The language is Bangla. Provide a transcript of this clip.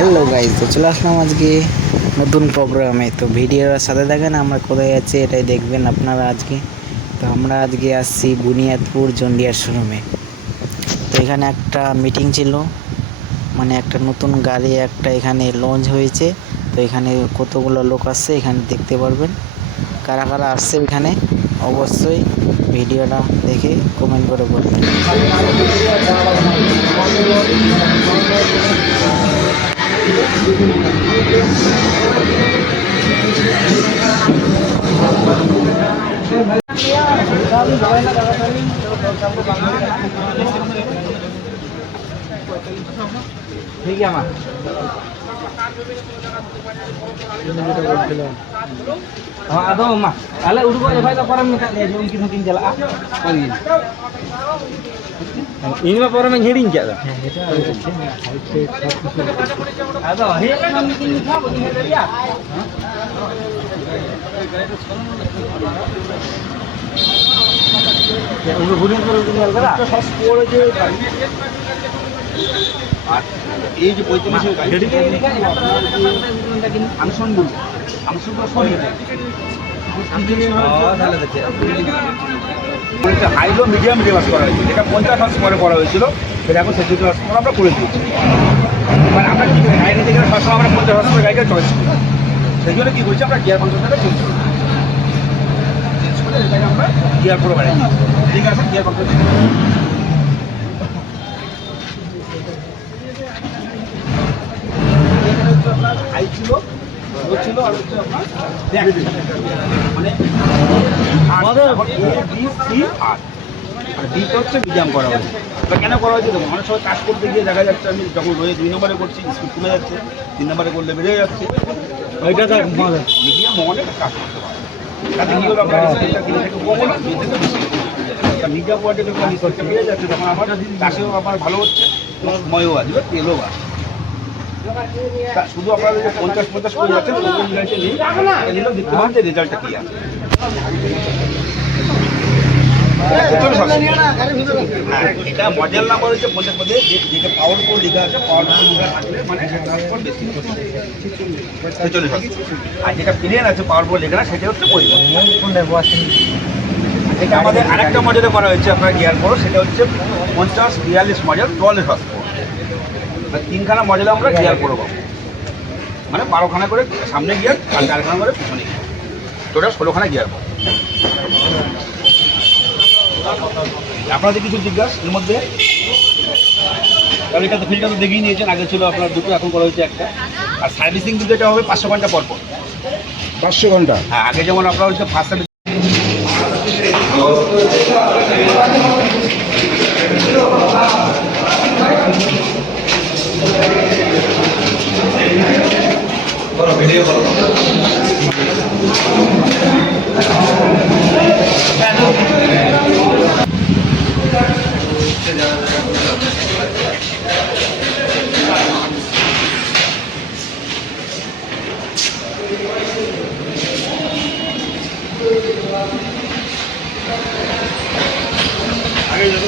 হ্যালো গাইজ, তো চলে আসলাম আজকে নতুন প্রোগ্রামে। তো ভিডিওর সাথে থাকেন, আমরা কোথায় যাচ্ছি এটাই দেখবেন আপনারা আজকে। তো আমরা আজকে আসছি বুনিয়াদপুর জন্ডিয়ার শোরুমে। তো এখানে একটা মিটিং ছিল, মানে একটা নতুন গাড়ি একটা এখানে লঞ্চ হয়েছে। তো এখানে কতগুলো লোক আসছে এখানে দেখতে পারবেন। কারা কারা আসছে এখানে অবশ্যই ভিডিওটা দেখে কমেন্ট করে বলবেন। ठीक है मा ᱟᱫᱚ ᱢᱟ ᱟᱞᱮ ᱩᱰᱩᱠᱚᱜ ᱡᱚᱠᱷᱚᱡ ᱫᱚ ᱯᱚᱨᱮᱢ ᱢᱮᱛᱟᱫ ᱞᱮᱭᱟ ᱡᱮ ᱩᱱᱠᱤᱱ ᱦᱚᱸᱠᱤᱱ ᱪᱟᱞᱟᱜᱼᱟ᱾ ᱤᱧ ᱢᱟ ᱯᱚᱨᱮ ᱢᱟᱧ ᱦᱤᱲᱤᱧ ᱠᱮᱫ ᱫᱚ᱾ ᱟᱫᱚ ᱦᱮᱡ ᱞᱮᱱᱟ ᱩᱱᱠᱤᱱ ᱱᱤᱛ ᱦᱚᱸ ᱵᱟᱹᱠᱤᱱ ᱦᱮᱡ ᱫᱟᱲᱮᱭᱟᱜᱼᱟ᱾ उनको बुनियाद पर उनको करा सब स्कोर जो এই যে 45 গাড়ি আনসন বলবো আনসন তো সরি তাহলে দেখে এটা হাইলো মিডিয়াম রিভার্স করা হয়েছে, যেটা 50 হার্স পরে করা হয়েছিল সেটা এখন 70 হার্স পরে আমরা করে দিয়েছি। মানে আমরা কি গাড়ি থেকে সবসময় আমরা 50 হার্স পরে গাড়িটা চয়েস করি, সেই জন্য কি করছি আমরা গিয়ার কন্ট্রোলটা চেঞ্জ করি, এটাকে আমরা গিয়ার করে বাড়াই। ঠিক আছে, গিয়ার কন্ট্রোল হাই ছিল ছিল আর হচ্ছে আপনার মানে ডিটা হচ্ছে মিডিয়াম করা হয়েছে। কেন করা হয়েছে দেখুন, অনেক সময় কাজ করতে গিয়ে দেখা যাচ্ছে আমি যখন রয়ে 2 নম্বরে করছি স্পিড কমে যাচ্ছে, 3 নম্বরে করলে বেড়ে যাচ্ছে। ওইটা মিডিয়াম অনেক কাজ করতে পারে। তাতে কী হলো আপনার মিডিয়াম কোয়ালিটি রিসোর্সটা বেড়ে যাচ্ছে, তখন আমার চাষেও আমার ভালো হচ্ছে, সময়ও আসবে, তেলও আসবে। শুধু আপনারা যে 50 করে যাচ্ছেন রেজাল্টটা নেই, নিলেও দেখতে পাবেন যে রেজাল্টটা কী আছে। এটা মডেল নাম্বার হচ্ছে 50 মধ্যে যেটা পাওয়ারফুল লেখা আছে, পাওয়ারফুল লেখা থাকলে মানে ট্রান্সফার বেশি 46 আছে। আর যেটা প্লেন আছে পাওয়ারফুল লেখা না সেটা হচ্ছে 55। এটা আমাদের আরেকটা মডেলে করা হয়েছে আপনার গিয়ার বড়, সেটা হচ্ছে 50 42 মডেল 44 হর্স পাওয়ার। 3খানা মডেলে আমরা গিয়ার বড় পাবো, মানে 12খানা করে সামনে গিয়ার আর 4খানা করে পিছনে গিয়ার, টোটাল 16খানা গিয়ার পাবো। আপনাদের কিছু জিজ্ঞাসা এর মধ্যে, তাহলে এটা তো ফিল্ডটা তো দেখেই নিয়েছেন, আগে ছিল আপনার দুটো, এখন করা হয়েছে একটা। আর সার্ভিসিং কিন্তু এটা হবে 500 ঘন্টা পর পর। 500 ঘন্টা? হ্যাঁ, আগে যেমন আপনার হচ্ছে ফার্স্ট সার্ভিস ভিডিও করো। আগে যত